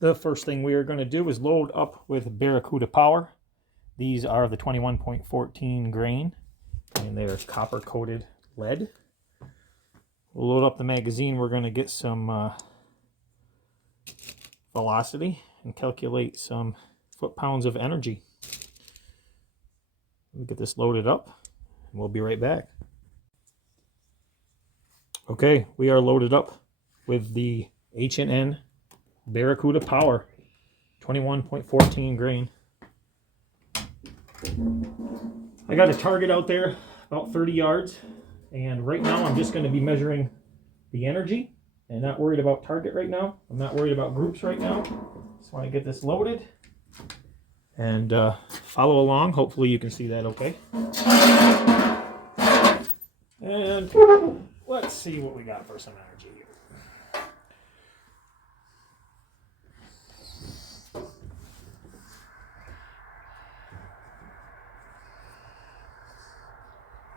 The first thing we are going to do is load up with Baracuda Power. These are the 21.14 grain, and they are copper coated lead. We'll load up the magazine. We're going to get some velocity and calculate some foot-pounds of energy. We'll get this loaded up and we'll be right back. Okay, we are loaded up with the H&N Baracuda Power 21.14 grain. I got a target out there about 30 yards, and right now I'm just going to be measuring the energy and not worried about target right now. I'm not worried about groups right now. Just want to get this loaded and follow along. Hopefully you can see that okay. And let's see what we got for some energy here.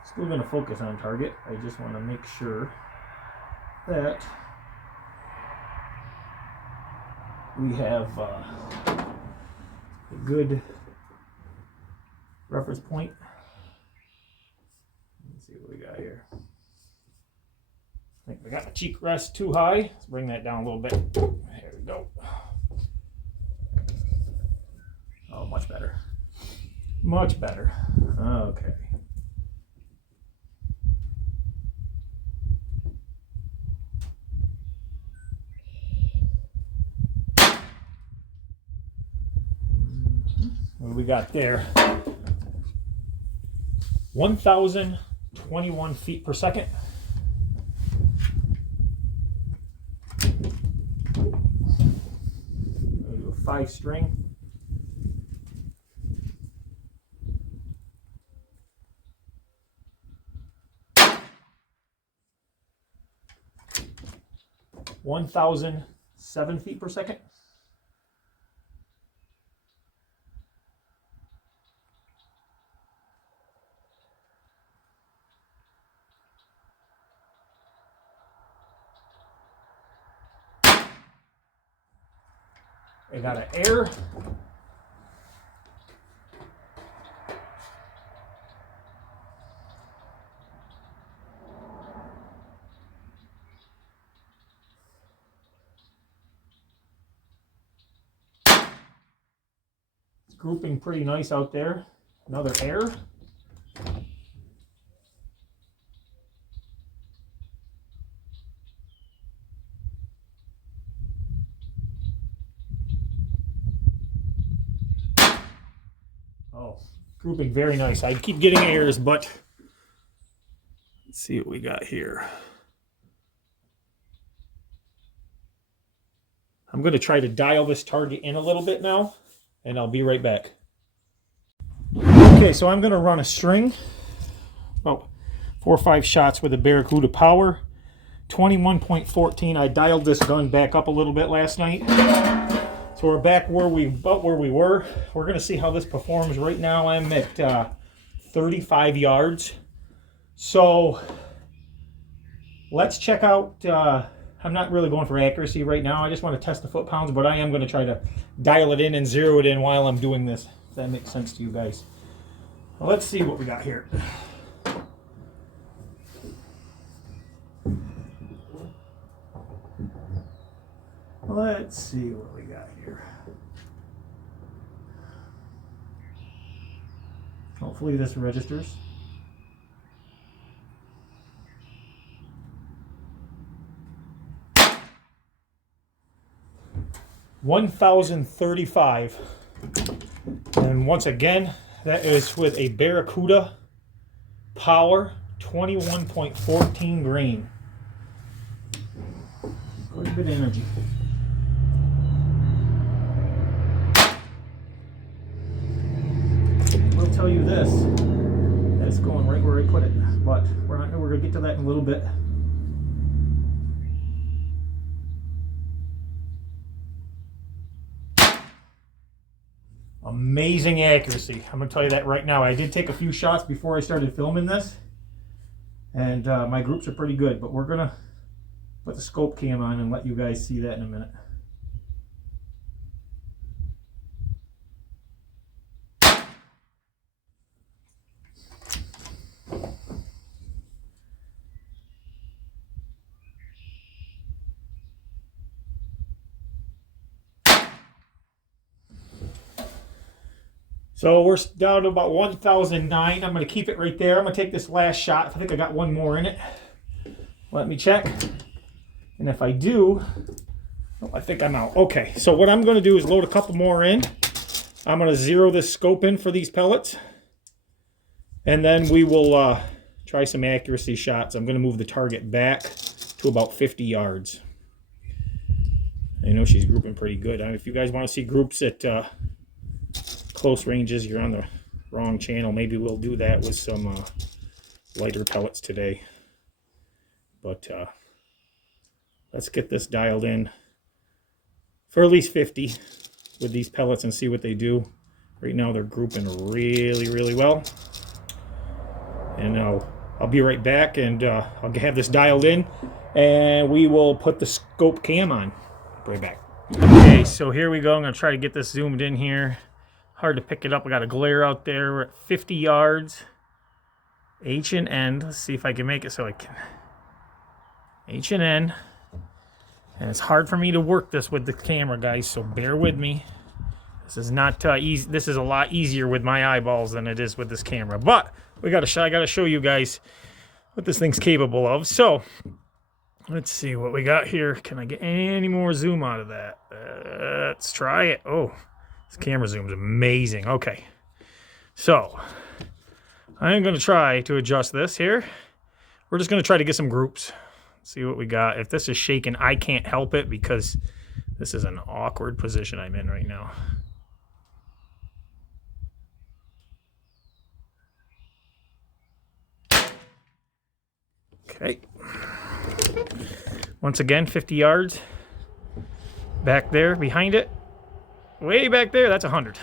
Still going to focus on target. I just want to make sure that we have a good reference point. Let's see what we got here. I think we got the cheek rest too high. Let's bring that down a little bit. There we go. Oh, much better. Much better. Okay. What do we got there? 1,021 feet per second. We'll do a 5-string. (1,007 feet per second). I got an air. It's grouping pretty nice out there. Another air. Oh, grouping very nice. I keep getting airs, but let's see what we got here. I'm going to try to dial this target in a little bit now, and I'll be right back. Okay, so I'm going to run a string, about 4 or 5 shots with a Baracuda Power, 21.14. I dialed this gun back up a little bit last night. So we're back about where we were. We're going to see how this performs. Right now I'm at 35 yards. So let's check out, I'm not really going for accuracy right now. I just want to test the foot-pounds, but I am going to try to dial it in and zero it in while I'm doing this, if that makes sense to you guys. Well, let's see what we got here. Let's see what we got here. Hopefully this registers. $1,035. And once again, that is with a Baracuda Power 21.14 grain. Quite a bit of energy. We'll tell you this, that it's going right where I put it, but we're going to get to that in a little bit. Amazing accuracy. I'm going to tell you that right now. I did take a few shots before I started filming this, and my groups are pretty good, but we're going to put the scope cam on and let you guys see that in a minute. So we're down to about 1,009. I'm going to keep it right there. I'm going to take this last shot. I think I got one more in it. Let me check. And if I do, oh, I think I'm out. Okay, so what I'm going to do is load a couple more in. I'm going to zero this scope in for these pellets. And then we will try some accuracy shots. I'm going to move the target back to about 50 yards. I know she's grouping pretty good. If you guys want to see groups at close ranges, you're on the wrong channel. Maybe we'll do that with some lighter pellets today. But let's get this dialed in for at least 50 with these pellets and see what they do. Right now they're grouping really, really well. And I'll be right back, and I'll have this dialed in, and we will put the scope cam on. Be right back. Okay, so here we go. I'm going to try to get this zoomed in here. Hard to pick it up. I got a glare out there. We're at 50 yards. H&N. Let's see if I can make it so I can. H&N. And it's hard for me to work this with the camera, guys, so bear with me. This is not easy. This is a lot easier with my eyeballs than it is with this camera. But I got to show you guys what this thing's capable of. So let's see what we got here. Can I get any more zoom out of that? Let's try it. Oh, this camera zoom is amazing. Okay, so I'm going to try to adjust this here. We're just going to try to get some groups. See what we got. If this is shaking, I can't help it because this is an awkward position I'm in right now. Okay. Once again, 50 yards. Back there, behind it. Way back there, that's 100.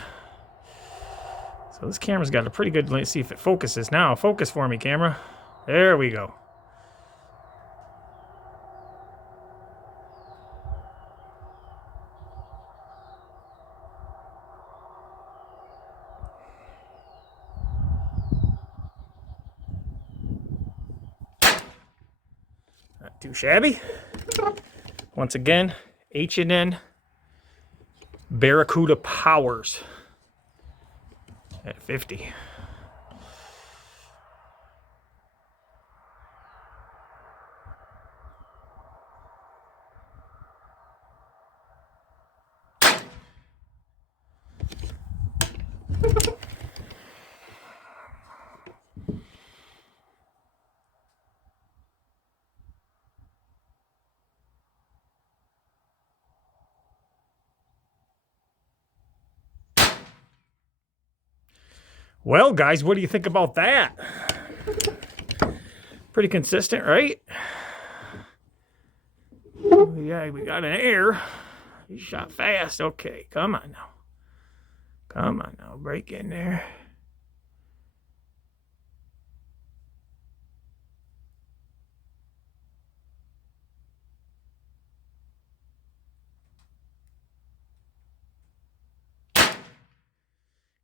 So this camera's got a pretty good, let's see if it focuses now. Focus for me, camera. There we go. Not too shabby. Once again, H&N Baracuda Powers at 50. Well, guys, what do you think about that? Pretty consistent, right? Yeah, we got an air. He shot fast. Okay, come on now. Come on now, break in there.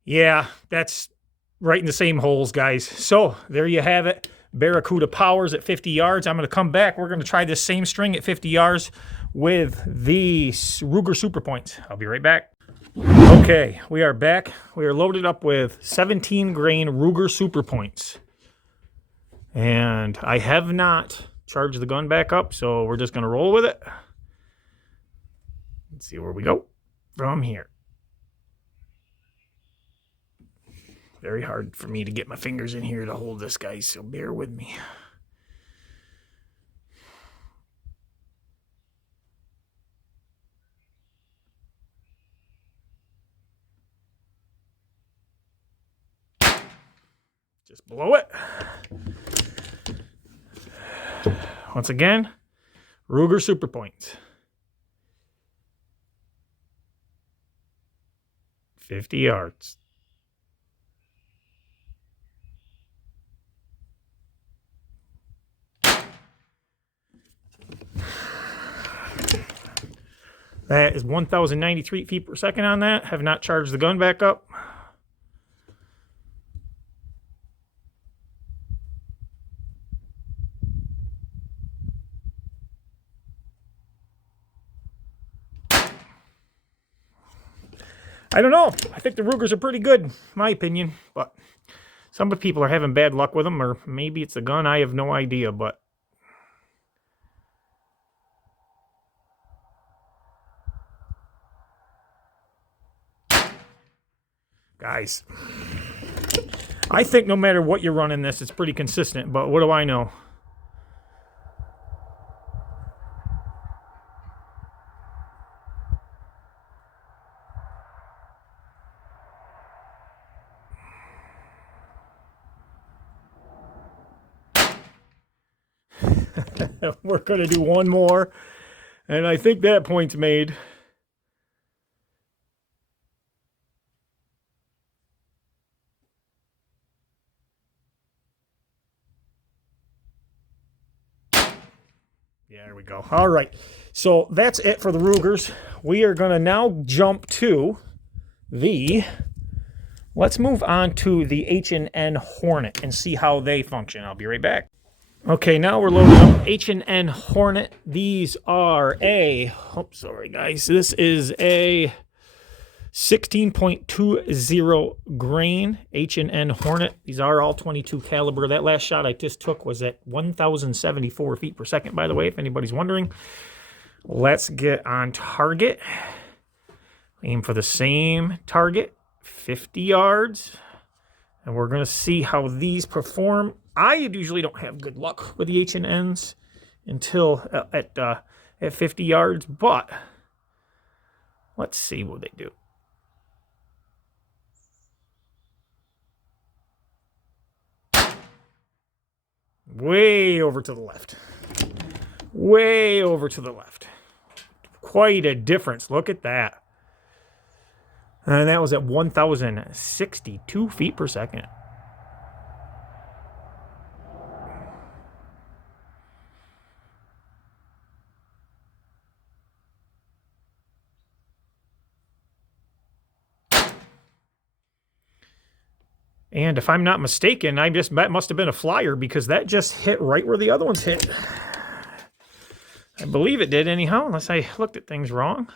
Yeah, that's right in the same holes, guys. So there you have it. Baracuda Powers at 50 yards. I'm going to come back. We're going to try this same string at 50 yards with the Ruger Superpoints. I'll be right back. Okay, we are back. We are loaded up with 17 grain Ruger Superpoints. And I have not charged the gun back up, so we're just going to roll with it. Let's see where we go from here. Very hard for me to get my fingers in here to hold this, guys, so bear with me. Just blow it. Once again, Ruger Superpoints. 50 yards. That is 1,093 feet per second on that. Have not charged the gun back up. I don't know. I think the Rugers are pretty good, in my opinion, but some people are having bad luck with them, or maybe it's a gun. I have no idea, but guys, I think no matter what you're running this, it's pretty consistent, but what do I know? We're going to do one more, and I think that point's made. Yeah, there we go. All right, so that's it for the Rugers. We are going to now jump to the... Let's move on to the H&N Hornet and see how they function. I'll be right back. Okay, now we're loading up H&N Hornet. These are a... Oh, sorry, guys. This is a 16.20 grain H&N Hornet. These are all 22 caliber. That last shot I just took was at 1,074 feet per second, by the way, if anybody's wondering. Let's get on target. Aim for the same target, 50 yards. And we're going to see how these perform. I usually don't have good luck with the H&Ns until at 50 yards, but let's see what they do. Way over to the left. Way over to the left. Quite a difference. Look at that. And that was at 1,062 feet per second. And if I'm not mistaken, that must have been a flyer because that just hit right where the other ones hit. I believe it did anyhow, unless I looked at things wrong.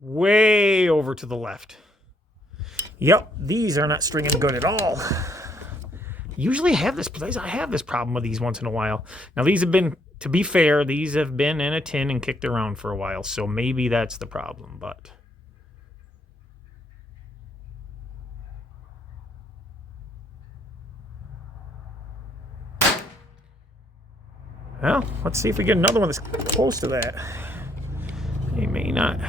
Way over to the left. Yep, these are not stringing good at all. Usually I have this problem with these once in a while. Now these have been, to be fair, these have been in a tin and kicked around for a while, so maybe that's the problem, but... Well, let's see if we get another one that's close to that. He may not.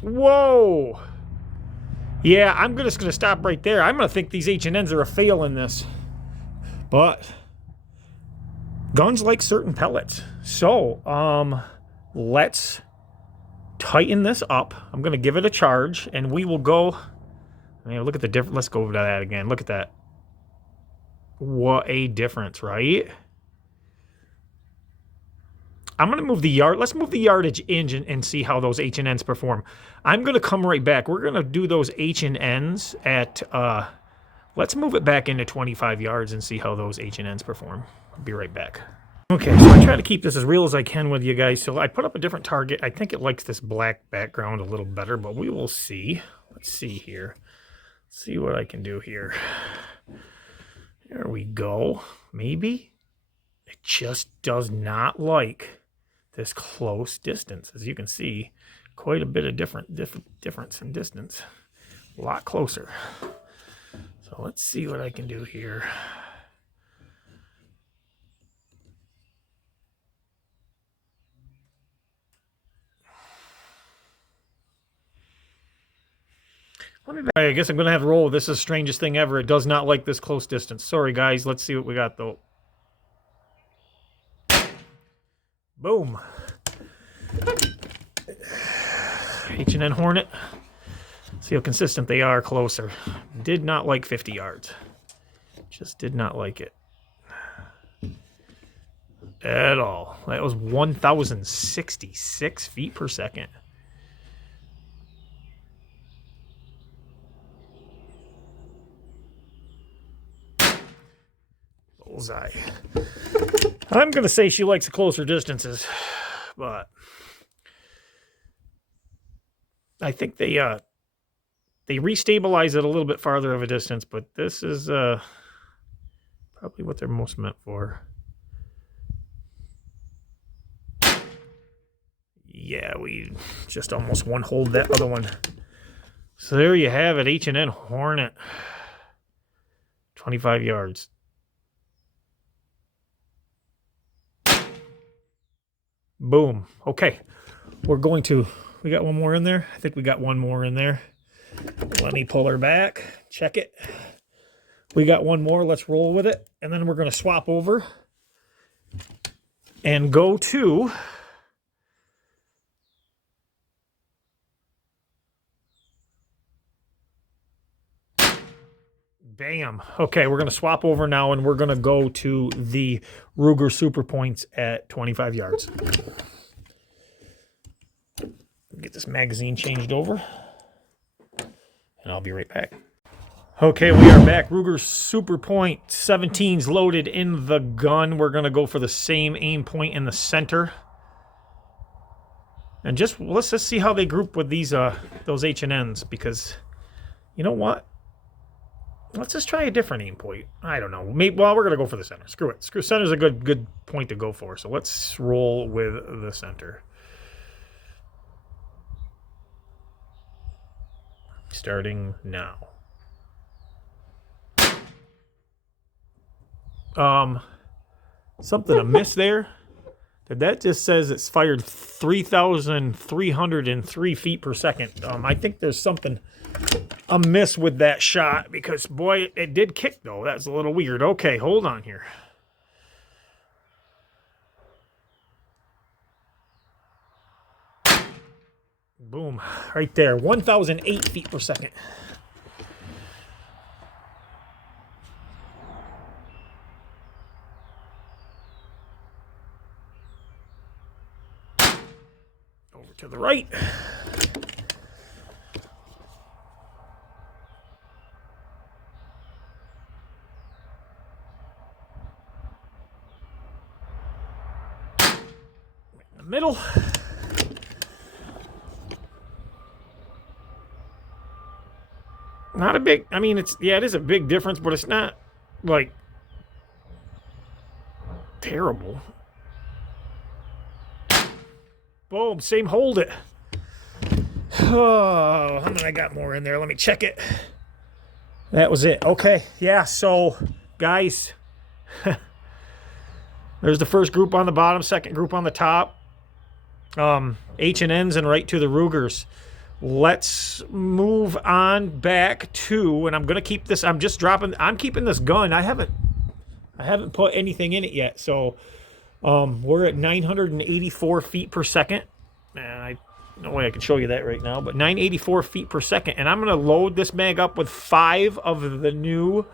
Whoa! Yeah, I'm just going to stop right there. I'm going to think these H&Ns are a fail in this. But guns like certain pellets. So, let's tighten this up. I'm going to give it a charge, and we will go... I mean, look at the difference. Let's go over to that again. Look at that. What a difference, right? I'm going to move the yard. Let's move the yardage in and see how those H&Ns perform. I'm going to come right back. We're going to do those H&Ns at, let's move it back into 25 yards and see how those H&Ns perform. I'll be right back. Okay, so I try to keep this as real as I can with you guys. So I put up a different target. I think it likes this black background a little better, but we will see. Let's see here. Let's see what I can do here. There we go. Maybe it just does not like this close distance. As you can see, quite a bit of difference in distance. A lot closer. So let's see what I can do here. I guess I'm going to have to roll. This is the strangest thing ever. It does not like this close distance. Sorry, guys. Let's see what we got, though. Boom. H&N Hornet. See how consistent they are closer. Did not like 50 yards. Just did not like it. At all. that was 1,066 feet per second. Bullseye. I'm going to say she likes the closer distances, but I think they restabilize it a little bit farther of a distance, but this is probably what they're most meant for. Yeah, we just almost one-holed that other one. So there you have it, H&N Hornet. 25 yards. Boom. Okay. We got one more in there. I think we got one more in there. Let me pull her back. Check it. We got one more. Let's roll with it. And then we're going to swap over and go to bam. Okay, we're going to swap over now, and we're going to go to the Ruger Superpoints at 25 yards. Get this magazine changed over, and I'll be right back. Okay, we are back. Ruger Superpoint 17's loaded in the gun. We're going to go for the same aim point in the center. And let's just see how they group with these those H&Ns, because you know what? Let's just try a different aim point. I don't know. Maybe, well, we're going to go for the center. Screw it. Center's a good point to go for. So let's roll with the center. Starting now. Something amiss there. That just says it's fired 3,303 feet per second. I think there's something amiss with that shot, because boy, it did kick though. That's a little weird. Okay, hold on here. Boom, right there. 1,008 feet per second. Over to the right. Middle. Not a big, I mean, it is a big difference, but it's not like terrible. Boom, same hold it. Oh, how many I got more in there? Let me check it. That was it. Okay, yeah, so guys, there's the first group on the bottom, second group on the top. H&Ns and right to the Rugers. Let's move on back to, and I'm gonna keep this. I'm keeping this gun. I haven't put anything in it yet. So we're at 984 feet per second, and no way I can show you that right now, but 984 feet per second. And I'm gonna load this mag up with 5 of the new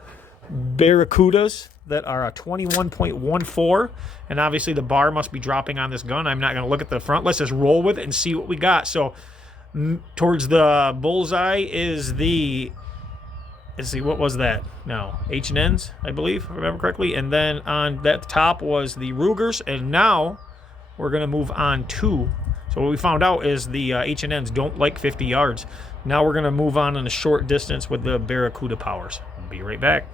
Baracudas that are a 21.14, and obviously the bar must be dropping on this gun. I'm not going to look at the front. Let's just roll with it and see what we got. So towards the bullseye is the, let's see, what was that? No, H&Ns, I believe, if I remember correctly. And then on that top was the Rugers, and now we're going to move on to, so what we found out is the H&Ns don't like 50 yards. Now we're going to move on in a short distance with the Baracuda Powers. Be right back.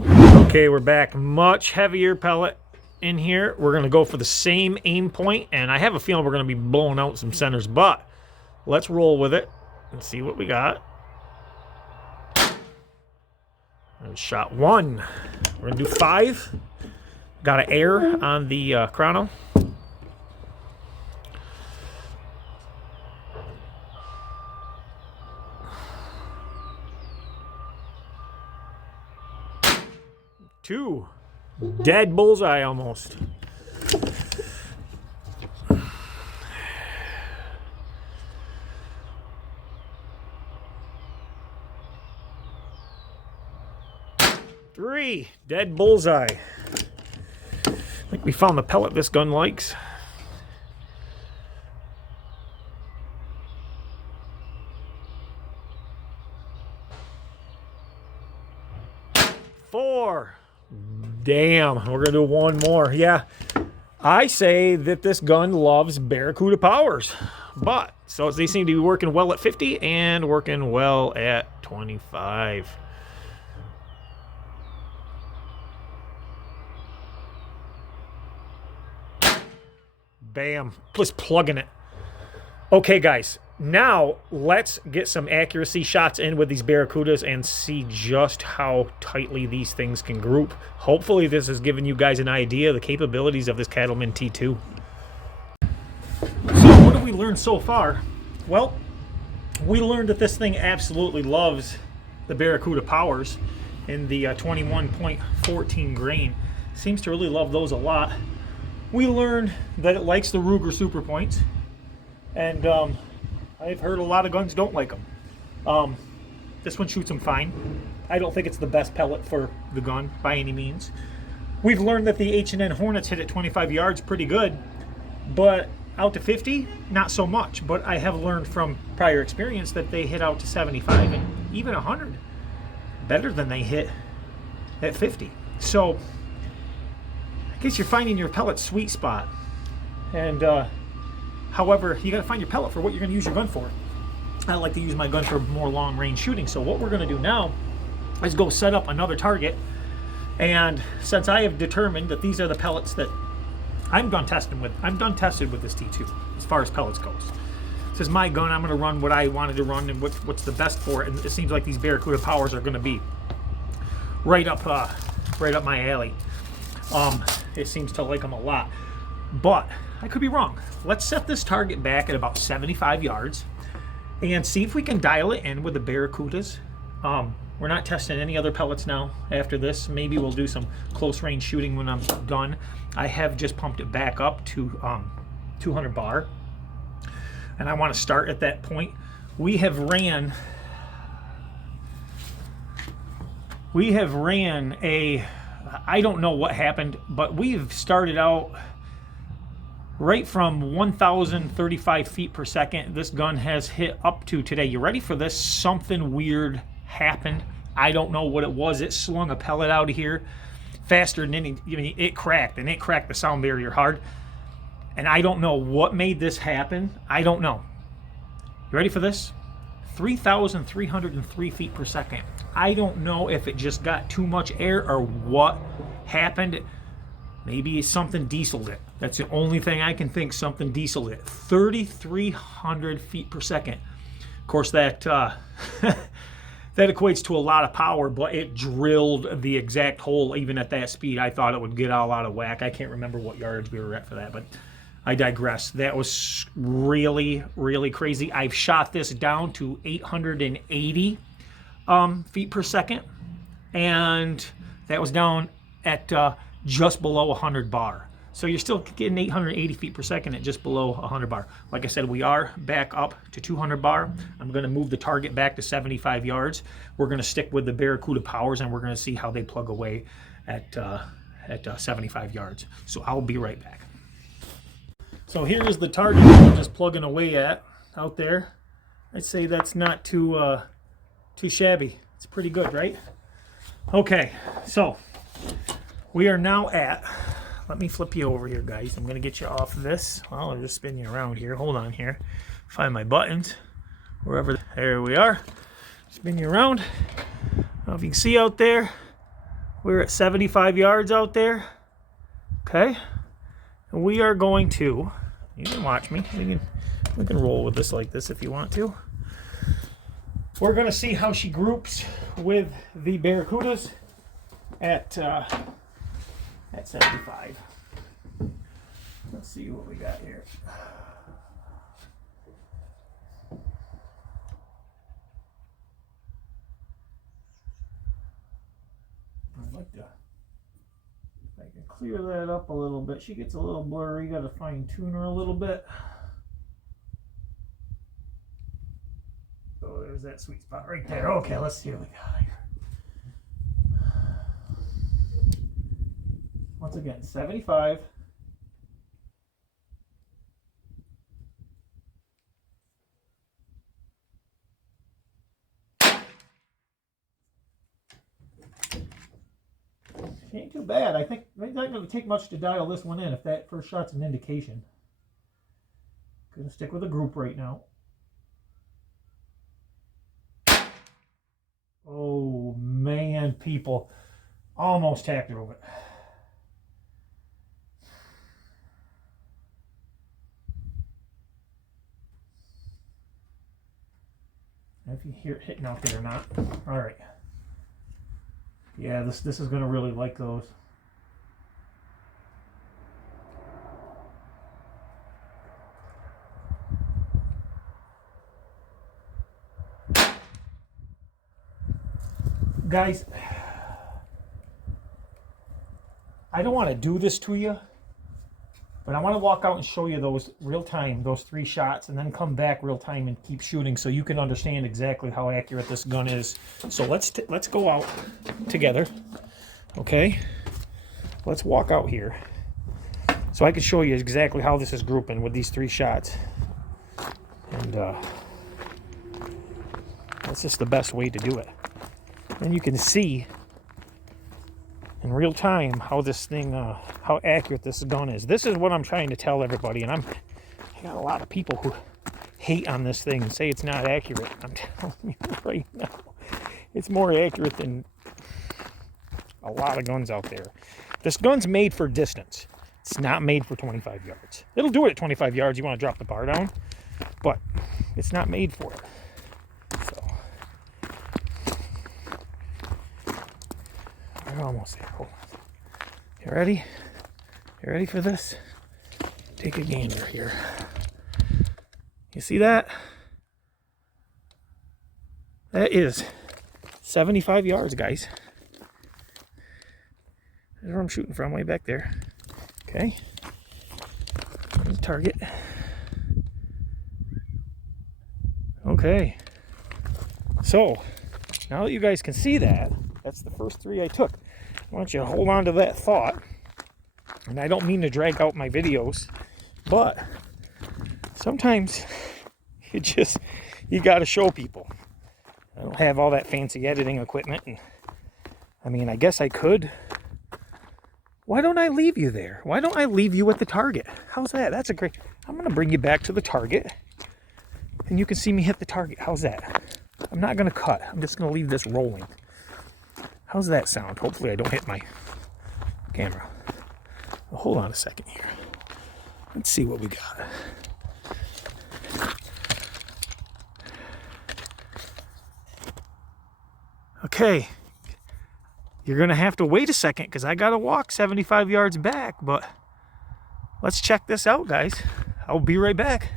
Okay, we're back. Much heavier pellet in here. We're going to go for the same aim point, and I have a feeling we're going to be blowing out some centers, but let's roll with it and see what we got. And shot 1. We're going to do 5. Got an air on the chrono. Two. Dead bullseye almost. Three. Dead bullseye. I think we found the pellet this gun likes. Four. Damn, we're gonna do one more. Yeah, I say that this gun loves Baracuda Powers, but so they seem to be working well at 50 and working well at 25. Bam, just plugging it. Okay, guys, now let's get some accuracy shots in with these Baracudas and see just how tightly these things can group. Hopefully this has given you guys an idea of the capabilities of this Cattleman T2. So what have we learned so far? Well, we learned that this thing absolutely loves the Baracuda Powers in the 21.14 grain. Seems to really love those a lot. We learned that it likes the Ruger Superpoints, and I've heard a lot of guns don't like them. This one shoots them fine. I don't think it's the best pellet for the gun by any means. We've learned that the H&N Hornets hit at 25 yards pretty good, but out to 50, not so much. But I have learned from prior experience that they hit out to 75 and even 100 better than they hit at 50. So I guess you're finding your pellet sweet spot. And however, you got to find your pellet for what you're going to use your gun for. I like to use my gun for more long range shooting. So what we're going to do now is go set up another target. And since I have determined that these are the pellets that I'm done testing with, I'm done tested with this T2 as far as pellets goes. This is my gun. I'm going to run what I wanted to run and what's the best for it. And it seems like these Baracuda Powers are going to be right up my alley. It seems to like them a lot, but I could be wrong. Let's set this target back at about 75 yards and see if we can dial it in with the Baracudas. We're not testing any other pellets now after this. Maybe we'll do some close range shooting when I'm done. I have just pumped it back up to 200 bar, and I want to start at that point. We have ran a, I don't know what happened, but we've started out right from 1,035 feet per second. This gun has hit up to today. You ready for this? Something weird happened. I don't know what it was. It slung a pellet out of here faster than any, I mean, it cracked, and it cracked the sound barrier hard. And I don't know what made this happen. I don't know. You ready for this? 3,303 feet per second. I don't know if it just got too much air or what happened. Maybe something dieseled it. That's the only thing I can think. Something dieseled it. 3,300 feet per second. Of course, that that equates to a lot of power, but it drilled the exact hole even at that speed. I thought it would get all out of whack. I can't remember what yardage we were at for that, but I digress. That was really, really crazy. I've shot this down to 880 feet per second, and that was down at just below 100 bar. So you're still getting 880 feet per second at just below 100 bar. Like I said, we are back up to 200 bar. I'm going to move the target back to 75 yards. We're going to stick with the Baracuda Powers, and we're going to see how they plug away at 75 yards. So I'll be right back. So here's the target we're just plugging away at out there. I'd say that's not too shabby. It's pretty good, right? Okay, so we are now at, let me flip you over here, guys. I'm going to get you off this. Well, I'll just spin you around here. Hold on here. Find my buttons. Wherever. There we are. Spin you around. I don't know if you can see out there. We're at 75 yards out there. Okay. And we are going to, you can watch me. We can roll with this like this if you want to. We're going to see how she groups with the Baracudas at 75. Let's see what we got here. I'd like to, if I can clear that up a little bit. She gets a little blurry. Got to fine tune her a little bit. So there's that sweet spot right there. Okay, let's see what we got here. Once again, 75. Ain't too bad. I think it's not going to take much to dial this one in if that first shot's an indication. Gonna stick with a group right now. Oh man, people. Almost tapped over it. If you hear it hitting out there or not. All right. Yeah, this is going to really like those. Guys, I don't want to do this to you, but I want to walk out and show you those real time, those 3 shots, and then come back real time and keep shooting so you can understand exactly how accurate this gun is. So let's go out together, okay? Let's walk out here so I can show you exactly how this is grouping with these 3 shots. And that's just the best way to do it. And you can see in real time how this thing, how accurate this gun is. This is what I'm trying to tell everybody, and I got a lot of people who hate on this thing and say it's not accurate. I'm telling you right now, it's more accurate than a lot of guns out there. This gun's made for distance. It's not made for 25 yards. It'll do it at 25 yards. You want to drop the bar down, but it's not made for it. So we're almost there. Hold on. You ready? You ready for this? Take a gander here. You see that? That is 75 yards, guys. There's where I'm shooting from, way back there. Okay. There's the target. Okay. So, now that you guys can see that, that's the first 3 I took. I want you to hold on to that thought. And I don't mean to drag out my videos, but sometimes you got to show people. I don't have all that fancy editing equipment, and I mean, I guess I could. Why don't I leave you there? Why don't I leave you at the target? How's that? That's a great... I'm going to bring you back to the target, and you can see me hit the target. How's that? I'm not going to cut. I'm just going to leave this rolling. How's that sound? Hopefully I don't hit my camera. Well, hold on a second here. Let's see what we got. Okay. You're going to have to wait a second because I got to walk 75 yards back, but let's check this out, guys. I'll be right back.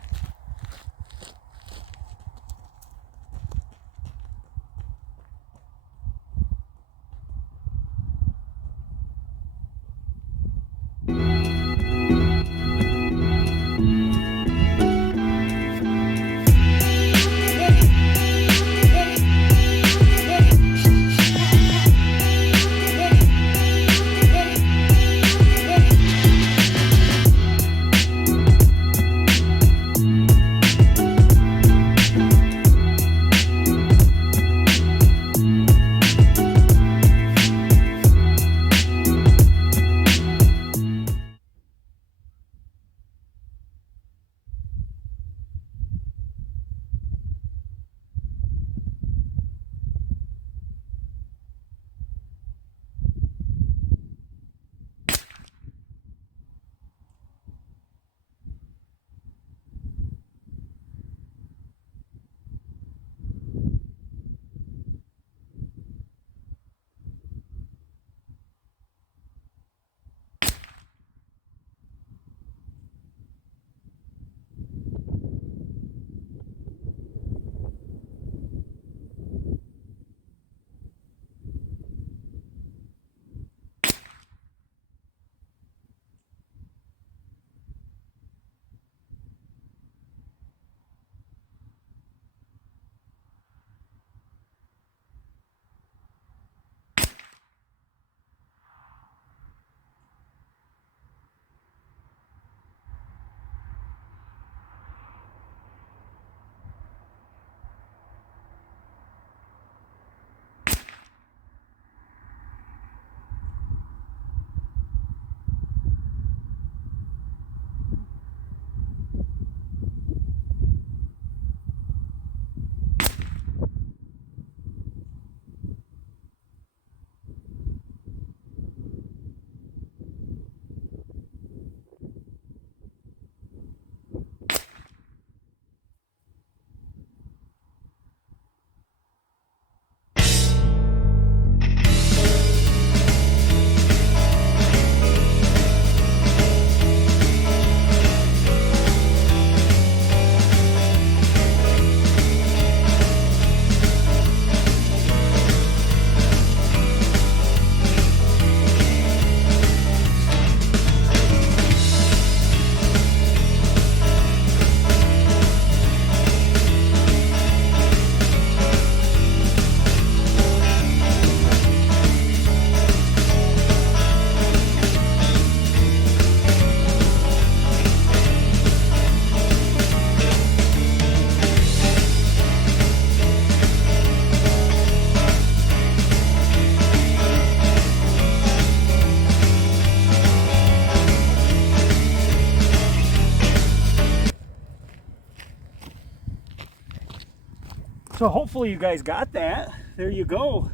So hopefully you guys got that. There you go.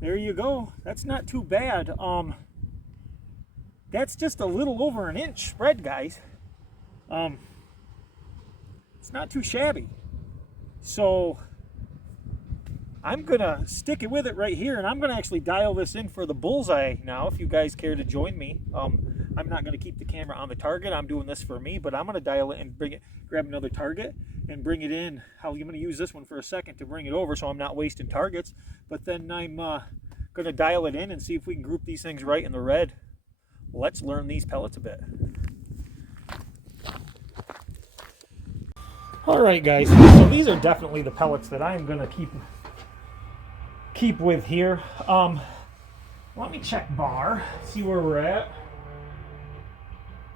There you go. That's not too bad. That's just a little over an inch spread, guys. It's not too shabby. So I'm gonna stick it with it right here, and I'm gonna actually dial this in for the bullseye now, if you guys care to join me. I'm not gonna keep the camera on the target. I'm doing this for me, but I'm gonna dial it and bring it, grab another target and bring it in. I'm gonna use this one for a second to bring it over so I'm not wasting targets. But then I'm gonna dial it in and see if we can group these things right in the red. Let's learn these pellets a bit. All right, guys, so these are definitely the pellets that I'm gonna keep with here. Let me check bar, see where we're at.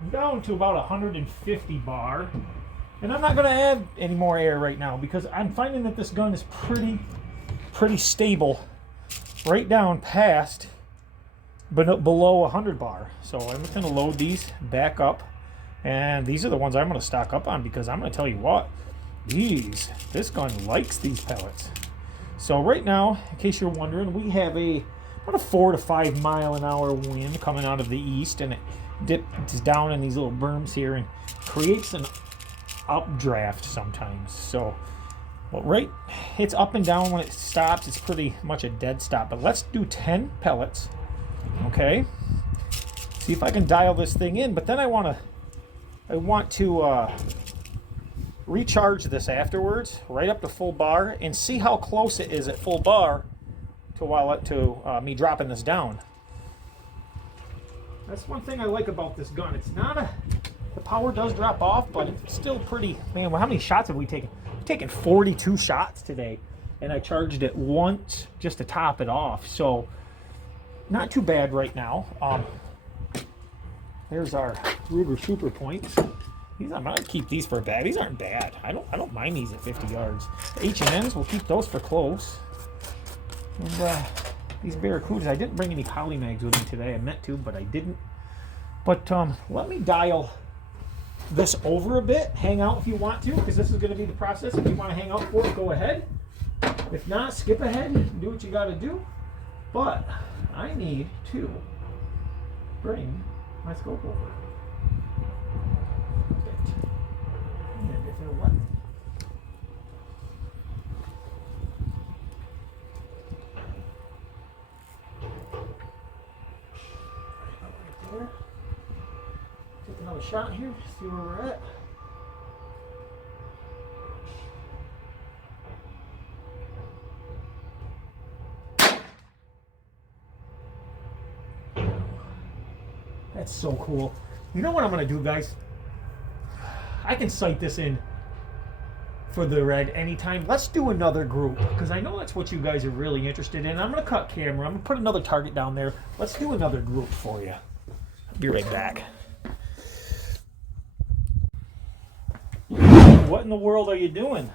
I'm down to about 150 bar, and I'm not going to add any more air right now because I'm finding that this gun is pretty stable right down past but below 100 bar. So I'm just going to load these back up, and these are the ones I'm going to stock up on because I'm going to tell you what, this gun likes these pellets. So right now, in case you're wondering, we have about a 4 to 5 mile an hour wind coming out of the east, and it dips down in these little berms here and creates an updraft sometimes. So, well, right, it's up and down. When it stops, it's pretty much a dead stop. But let's do 10 pellets, okay? See if I can dial this thing in. But then I want to recharge this afterwards, right up to full bar, and see how close it is at full bar to me dropping this down. That's one thing I like about this gun. It's not the power does drop off, but it's still pretty. Man, well, how many shots have we taken? We've taken 42 shots today, and I charged it once just to top it off. So not too bad right now. There's our Ruger Superpoints. I'm gonna keep these for a bag. These aren't bad. I don't mind these at 50 yards. The H&Ns, we'll keep those for close. And these Baracudas, I didn't bring any poly mags with me today. I meant to, but I didn't. But let me dial this over a bit. Hang out if you want to, because this is going to be the process. If you want to hang out for it, go ahead. If not, skip ahead and do what you got to do. But I need to bring my scope over. And if it'll let me. Take another shot here, see where we're at. That's so cool. You know what I'm going to do, guys? I can sight this in for the red anytime. Let's do another group, because I know that's what you guys are really interested in. I'm going to cut camera. I'm going to put another target down there. Let's do another group for you. I'll be right back. What in the world are you doing?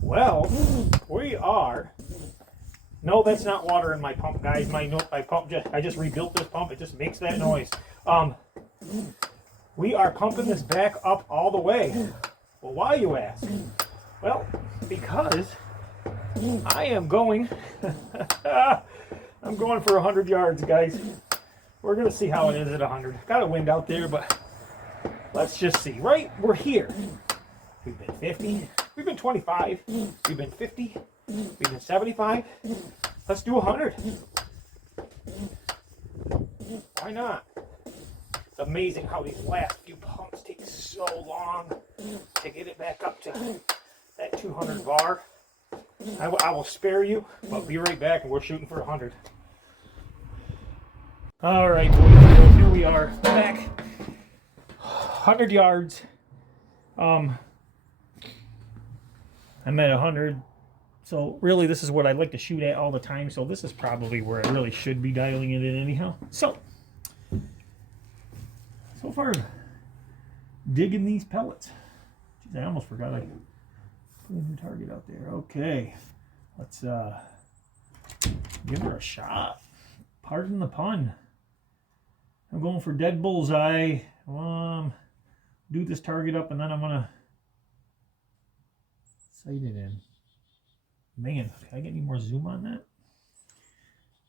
Well, we are. No, that's not water in my pump, guys. My pump I just rebuilt this pump. It just makes that noise. We are pumping this back up all the way. Well, why, you ask? Well, because I am going. I'm going for 100 yards, guys. We're gonna see how it is at 100. Got a wind out there, but let's just see. Right, we're here. We've been 50. We've been 25. We've been 50. We've been 75. Let's do 100. Why not? It's amazing how these last few pumps take so long to get it back up to that 200 bar. I will spare you, but be right back, and we're shooting for 100. All right, boys, here we are back. 100 yards. I'm at 100. So really, this is what I like to shoot at all the time. So this is probably where I really should be dialing it in anyhow. So far, digging these pellets. Jeez, I almost forgot I put a new target out there. Okay, let's give her a shot. Pardon the pun. I'm going for dead bullseye. Do this target up, and then I'm gonna sight it in. Man, can I get any more zoom on that?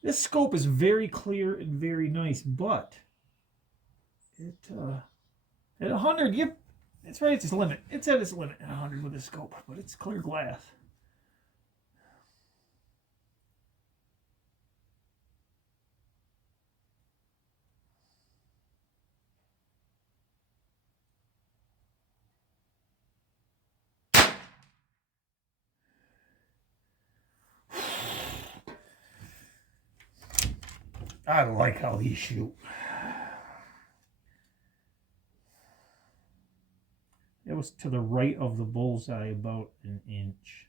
This scope is very clear and very nice, but it at 100, yep, it's right at its limit. It's at its limit at 100 with this scope, but it's clear glass. I like how these shoot. It was to the right of the bullseye about an inch.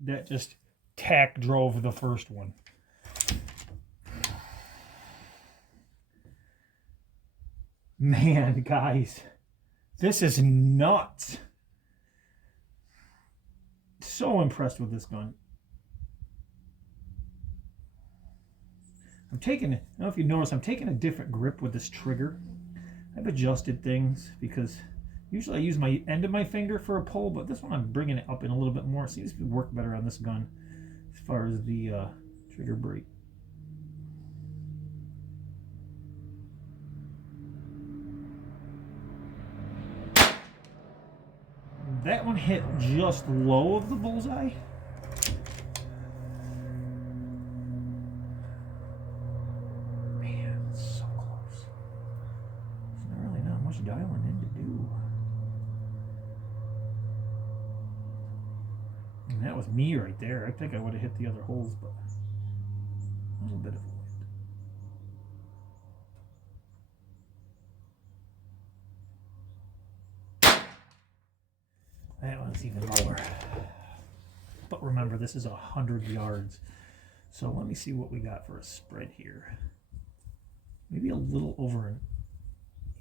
That just tack drove the first one. Man, guys, this is nuts. So impressed with this gun. I don't know if you notice, I'm taking a different grip with this trigger. I've adjusted things because usually I use my end of my finger for a pull, but this one I'm bringing it up in a little bit more. It seems to work better on this gun as far as the trigger brake. That one hit just low of the bullseye. Man, it's so close. There's really not much dialing in to do. And that was me right there. I think I would have hit the other holes, but a little bit of wind. That one's even lower. But remember, this is 100 yards. So let me see what we got for a spread here. Maybe a little over an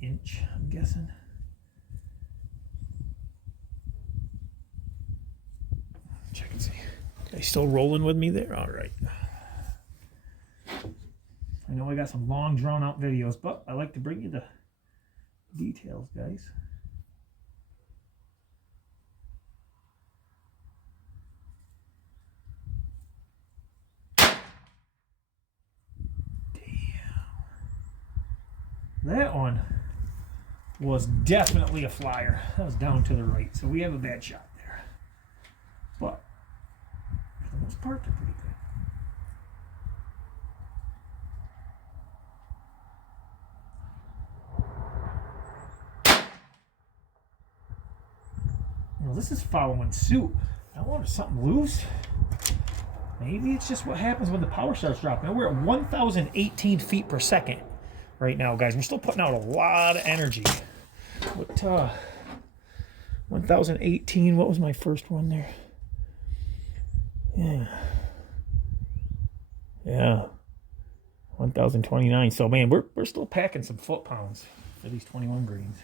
inch, I'm guessing. Check and see. Are you still rolling with me there? All right. I know I got some long, drawn-out videos, but I like to bring you the details, guys. That one was definitely a flyer. That was down to the right, so we have a bad shot there. But for the most part, they're pretty good. Well, this is following suit. I wonder if something loose. Maybe it's just what happens when the power starts dropping. We're at 1,018 feet per second. Right now, guys, we're still putting out a lot of energy. What 1018, what was my first one there? Yeah 1029. So man, we're still packing some foot pounds for these 21 grains.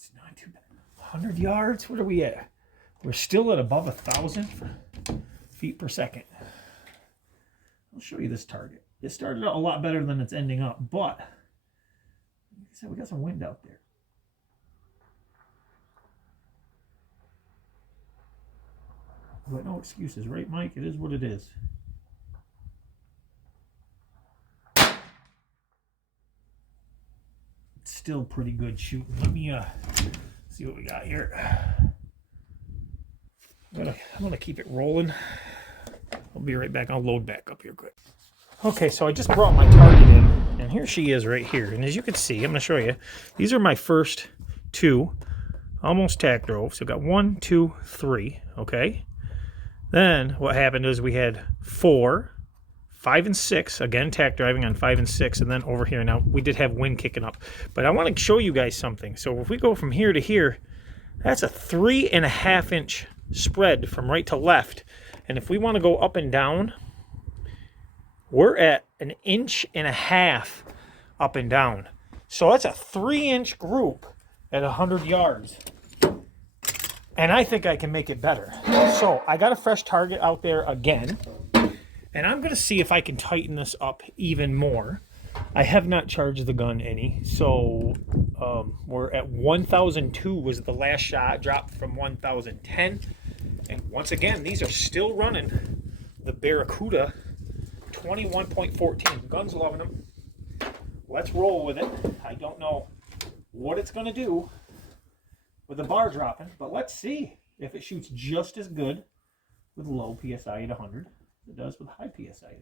It's not too bad. 100 yards. What are we at? We're still at above 1,000 feet per second. I'll show you this target. It started out a lot better than it's ending up, but like I said, we got some wind out there. But no excuses, right, Mike? It is what it is. Still pretty good shooting. Let me see what we got here. I'm gonna keep it rolling. I'll be right back. I'll load back up here quick. Okay, so I just brought my target in, and here she is right here. And as you can see, I'm gonna show you. These are my first two, almost tack drove. So we got 1, 2, 3. Okay. Then what happened is we had 4, 5, and 6, again tack driving on 5 and 6, and then over here. Now we did have wind kicking up, but I want to show you guys something. So if we go from here to here, that's a 3.5 inch spread from right to left. And if we want to go up and down, we're at 1.5 inches up and down. So that's a 3-inch group at 100 yards. And I think I can make it better. So I got a fresh target out there again. And I'm going to see if I can tighten this up even more. I have not charged the gun any. So we're at 1,002 was the last shot. Dropped from 1,010. And once again, these are still running the Baracuda 21.14. Gun's loving them. Let's roll with it. I don't know what it's going to do with the bar dropping, but let's see if it shoots just as good with low PSI at 100 as it does with high PSI at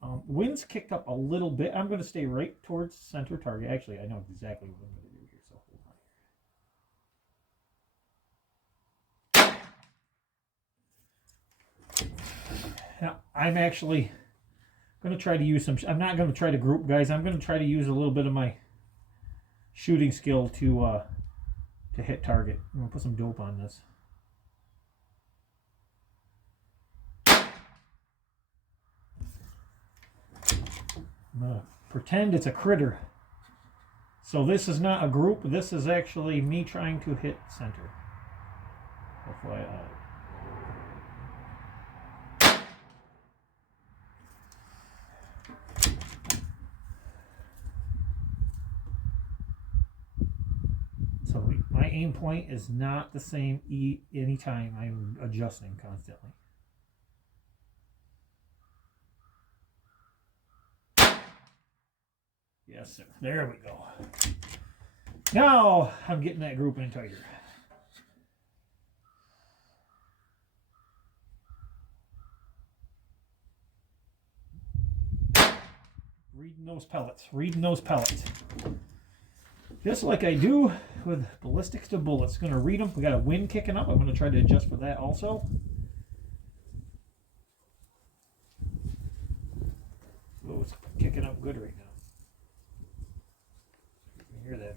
100. Wind's kicked up a little bit. I'm going to stay right towards center target. Actually, I know exactly what I'm going to do here, so hold on. Now, I'm actually going to try to use some... I'm not going to try to group, guys. I'm going to try to use a little bit of my shooting skill to hit target. I'm going to put some dope on this. I'm going to pretend it's a critter. So this is not a group. This is actually me trying to hit center. FYI. So my aim point is not the same anytime. I'm adjusting constantly. Yes, sir. There we go. Now I'm getting that group in tighter. Reading those pellets. Reading those pellets. Just like I do with ballistics to bullets. Going to read them. We got a wind kicking up. I'm going to try to adjust for that also. Oh, it's kicking up good right now. You can hear that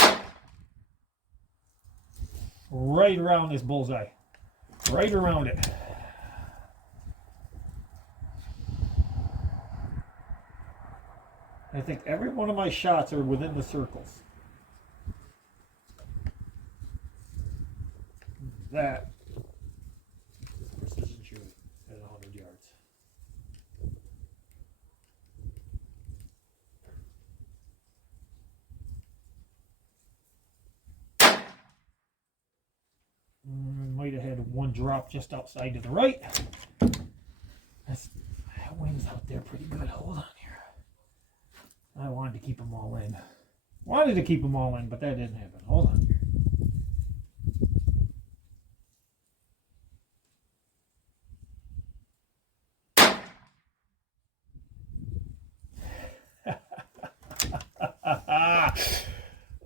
or not. Right around this bullseye. Right around it. I think every one of my shots are within the circles. That is precision shooting at 100 yards. Might have had one drop just outside to the right. That wind's out there pretty good. Hold on here. I wanted to keep them all in. Wanted to keep them all in, but that didn't happen. Hold on here.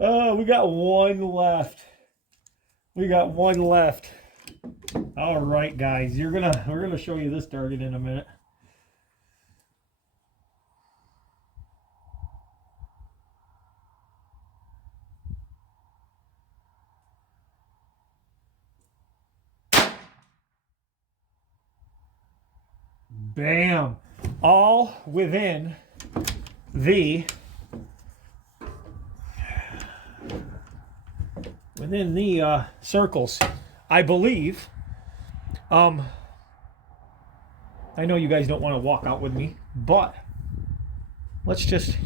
Oh, we got one left. We got one left. All right, guys, we're gonna show you this target in a minute. Bam! All within the circles, I believe. I know you guys don't want to walk out with me, but let's just...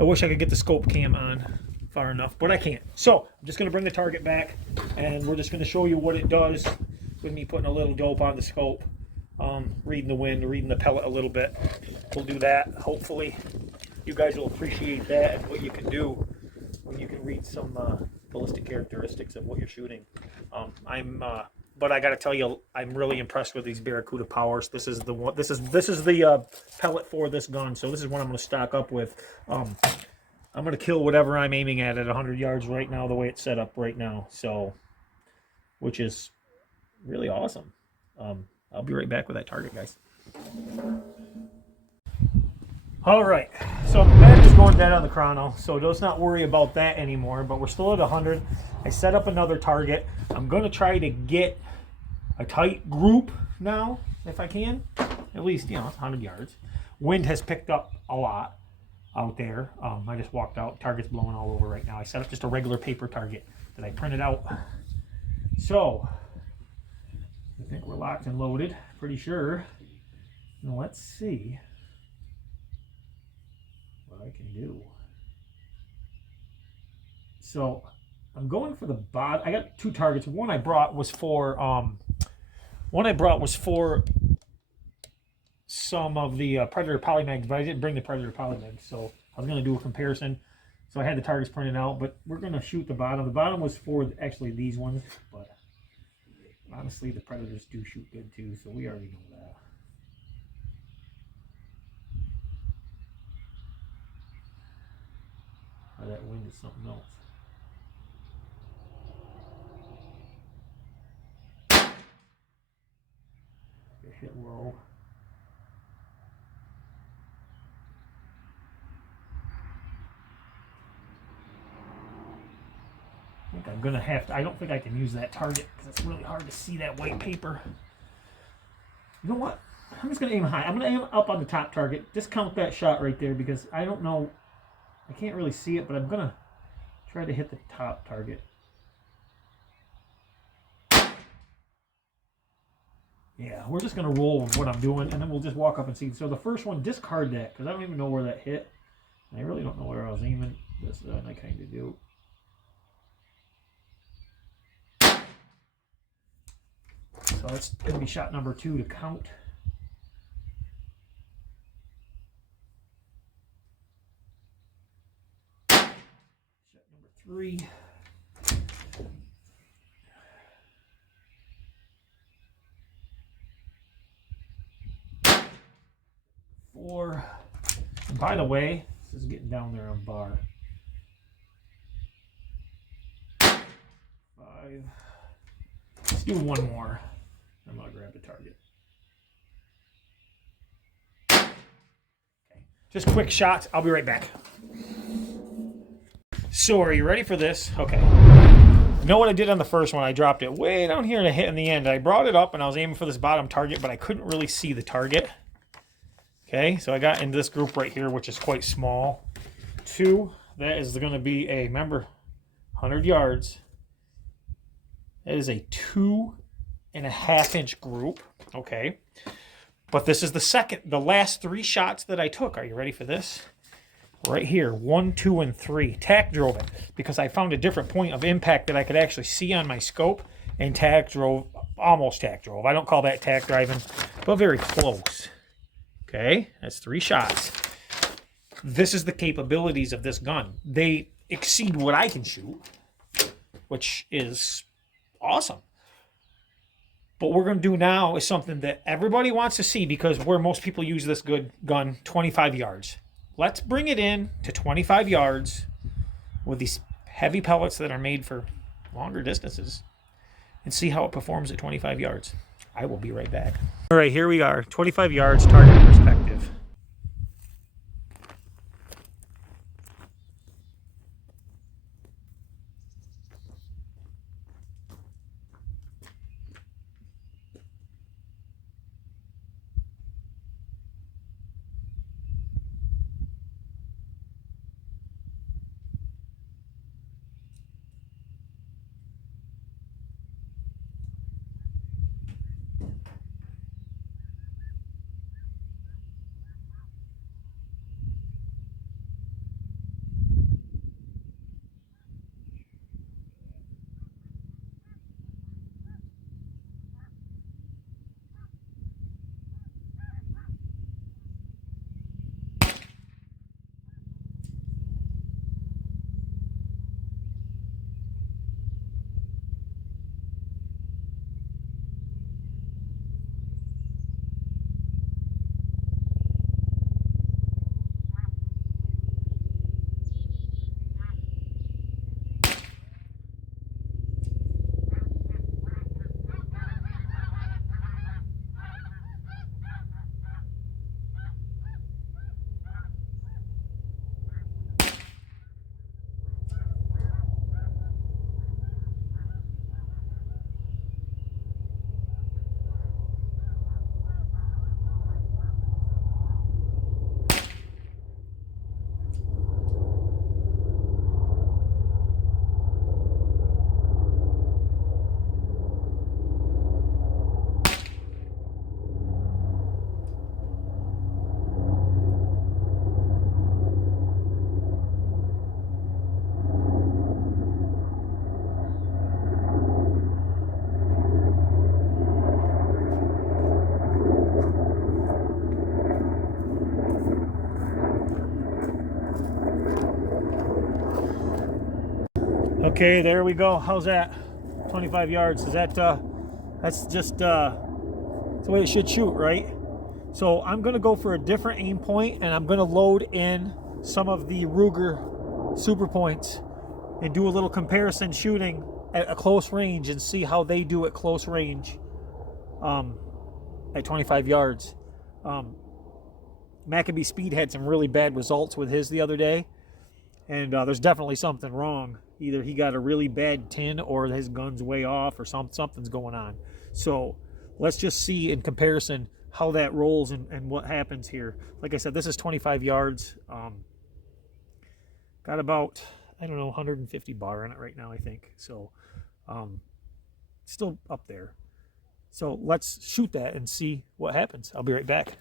I wish I could get the scope cam on far enough, but I can't. So I'm just going to bring the target back, and we're just going to show you what it does with me putting a little dope on the scope. Reading the wind, reading the pellet a little bit. We'll do that. Hopefully you guys will appreciate that and what you can do when you can read some ballistic characteristics of what you're shooting. But I got to tell you, I'm really impressed with these Baracuda Powers. This is the one. This is the pellet for this gun. So this is what I'm going to stock up with. I'm going to kill whatever I'm aiming at 100 yards right now, the way it's set up right now. So, which is really awesome. I'll be right back with that target, guys. All right, so the battery's is going dead on the chrono, so let's not worry about that anymore, but we're still at 100. I set up another target. I'm going to try to get a tight group now, if I can. At least, you know, 100 yards. Wind has picked up a lot out there. I just walked out. Target's blowing all over right now. I set up just a regular paper target that I printed out. So, I think we're locked and loaded. Pretty sure. Now let's see what I can do. So, I'm going for the bottom. I got two targets. One I brought was for some of the Predator polymags, but I didn't bring the Predator polymags, so I was going to do a comparison. So I had the targets printed out, but we're going to shoot the bottom. The bottom was for actually these ones, but honestly, the Predators do shoot good too, so we already know that. Oh, that wind is something else. Hit low. I think I'm gonna have to. I don't think I can use that target because it's really hard to see that white paper. You know what? I'm just gonna aim high. I'm gonna aim up on the top target. Discount that shot right there because I don't know. I can't really see it, but I'm gonna try to hit the top target. Yeah, we're just going to roll with what I'm doing, and then we'll just walk up and see. So the first one, discard that, because I don't even know where that hit. I really don't know where I was aiming. This I kind of do. So that's going to be shot number 2 to count. Shot number 3. 4. And by the way, this is getting down there on bar. 5. Let's do one more. I'm going to grab the target. Okay. Just quick shots. I'll be right back. So are you ready for this? Okay. You know what I did on the first one? I dropped it way down here and I hit in the end. I brought it up and I was aiming for this bottom target, but I couldn't really see the target. Okay, so I got in this group right here, which is quite small. 2, that is going to be a, remember, 100 yards. That is a 2.5-inch group. Okay, but this is the last 3 shots that I took. Are you ready for this? Right here, 1, 2, and 3. Tack drove it because I found a different point of impact that I could actually see on my scope, and tack drove, almost tack drove. I don't call that tack driving, but very close. Okay, that's 3 shots. This is the capabilities of this gun. They exceed what I can shoot, which is awesome. But what we're going to do now is something that everybody wants to see because where most people use this good gun, 25 yards. Let's bring it in to 25 yards with these heavy pellets that are made for longer distances and see how it performs at 25 yards. I will be right back. All right, here we are, 25 yards, target perspective. Okay, there we go. How's that? 25 yards. Is that that's just the way it should shoot, right? So I'm gonna go for a different aim point, and I'm gonna load in some of the Ruger Superpoints and do a little comparison shooting at a close range and see how they do at close range at 25 yards. Maccabee Speed had some really bad results with his the other day, and there's definitely something wrong. Either he got a really bad tin or his gun's way off or something's going on. So let's just see in comparison how that rolls and what happens here. Like I said, this is 25 yards. Got about, I don't know, 150 bar in it right now, I think. So still up there. So let's shoot that and see what happens. I'll be right back.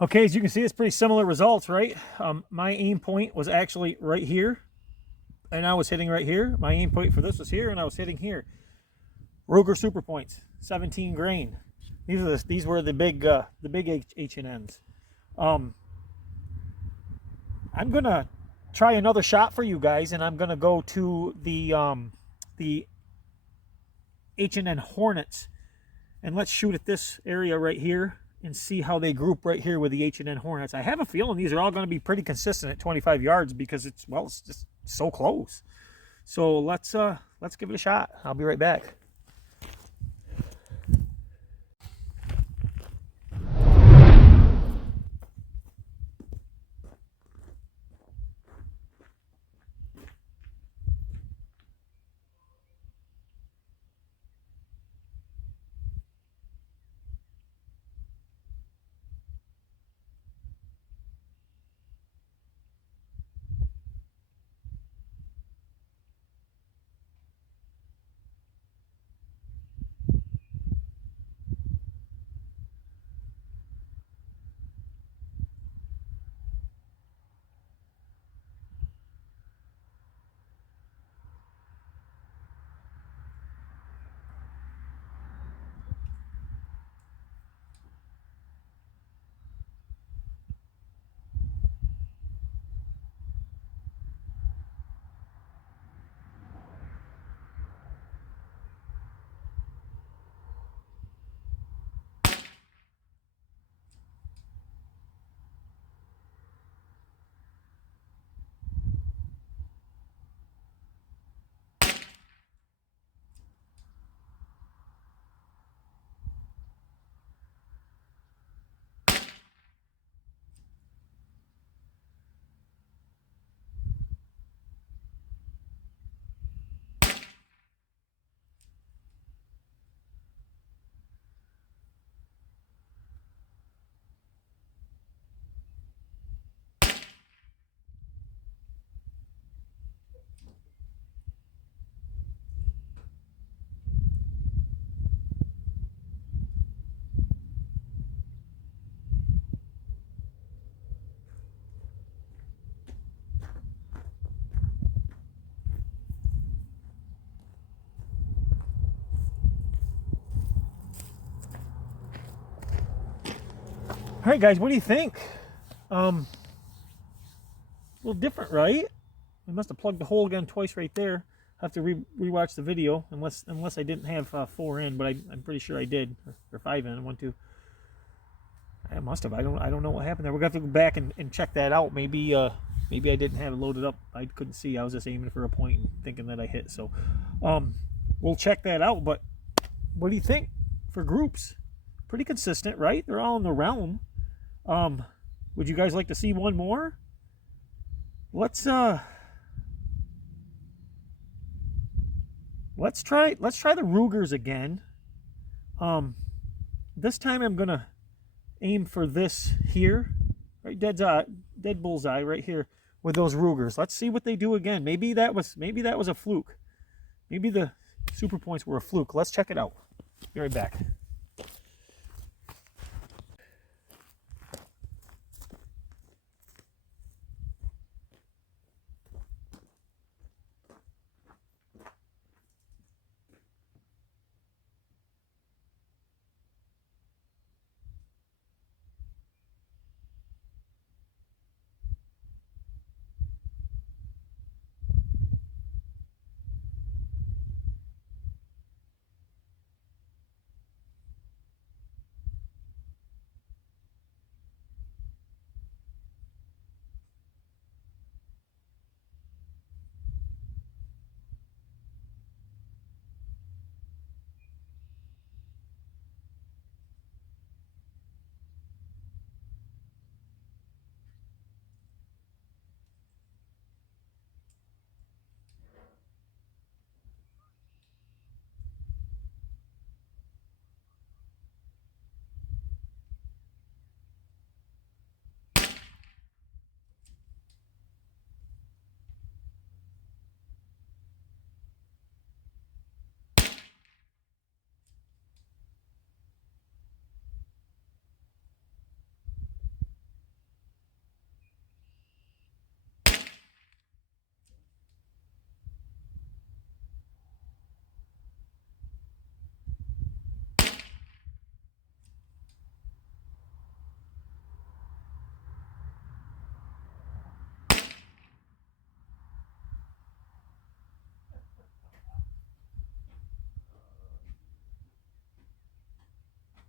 Okay, as you can see, it's pretty similar results, right? My aim point was actually right here, and I was hitting right here. My aim point for this was here, and I was hitting here. Ruger Superpoints, 17 grain. These were the big H&Ns. I'm gonna try another shot for you guys, and I'm gonna go to the H&N Hornets, and let's shoot at this area right here and see how they group right here with the H&N Hornets. I have a feeling these are all going to be pretty consistent at 25 yards because it's just so close. So let's give it a shot. I'll be right back. All right, guys, what do you think? A little different, right? I must have plugged the hole again twice right there. I have to rewatch the video, unless I didn't have 4 in, but I'm pretty sure I did, or 5 in. 1, 2. I must have. I don't know what happened there. We're gonna have to go back and check that out. Maybe I didn't have it loaded up. I couldn't see. I was just aiming for a point and thinking that I hit. So, we'll check that out. But what do you think for groups? Pretty consistent, right? They're all in the realm. Would you guys like to see one more? Let's try the Rugers again. This time I'm gonna aim for this here, right? Dead bullseye right here with those Rugers. Let's see what they do again. Maybe that was a fluke. Maybe the Superpoints were a fluke. Let's check it out. Be right back.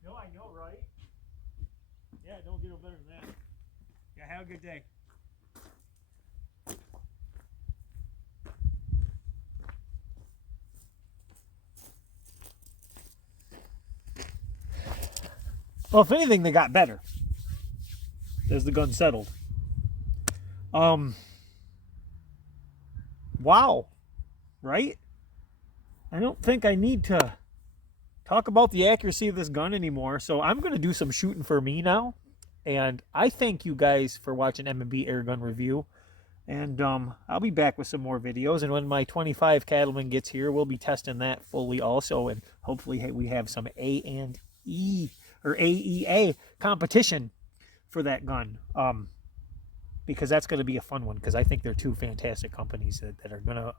No, I know, right? Yeah, don't get no better than that. Yeah, have a good day. Well, if anything, they got better as the gun settled. Wow, right? I don't think I need to talk about the accuracy of this gun anymore, so I'm going to do some shooting for me now. And I thank you guys for watching M&B Airgun Review. And I'll be back with some more videos. And when my 25 Cattleman gets here, we'll be testing that fully also. And hopefully we have some A&E or AEA competition for that gun. Because that's going to be a fun one. Because I think they're two fantastic companies that are going to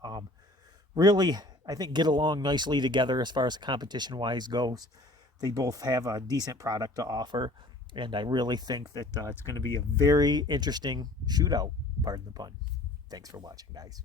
really, I think, get along nicely together as far as competition-wise goes. They both have a decent product to offer. And I really think that it's going to be a very interesting shootout, pardon the pun. Thanks for watching, guys.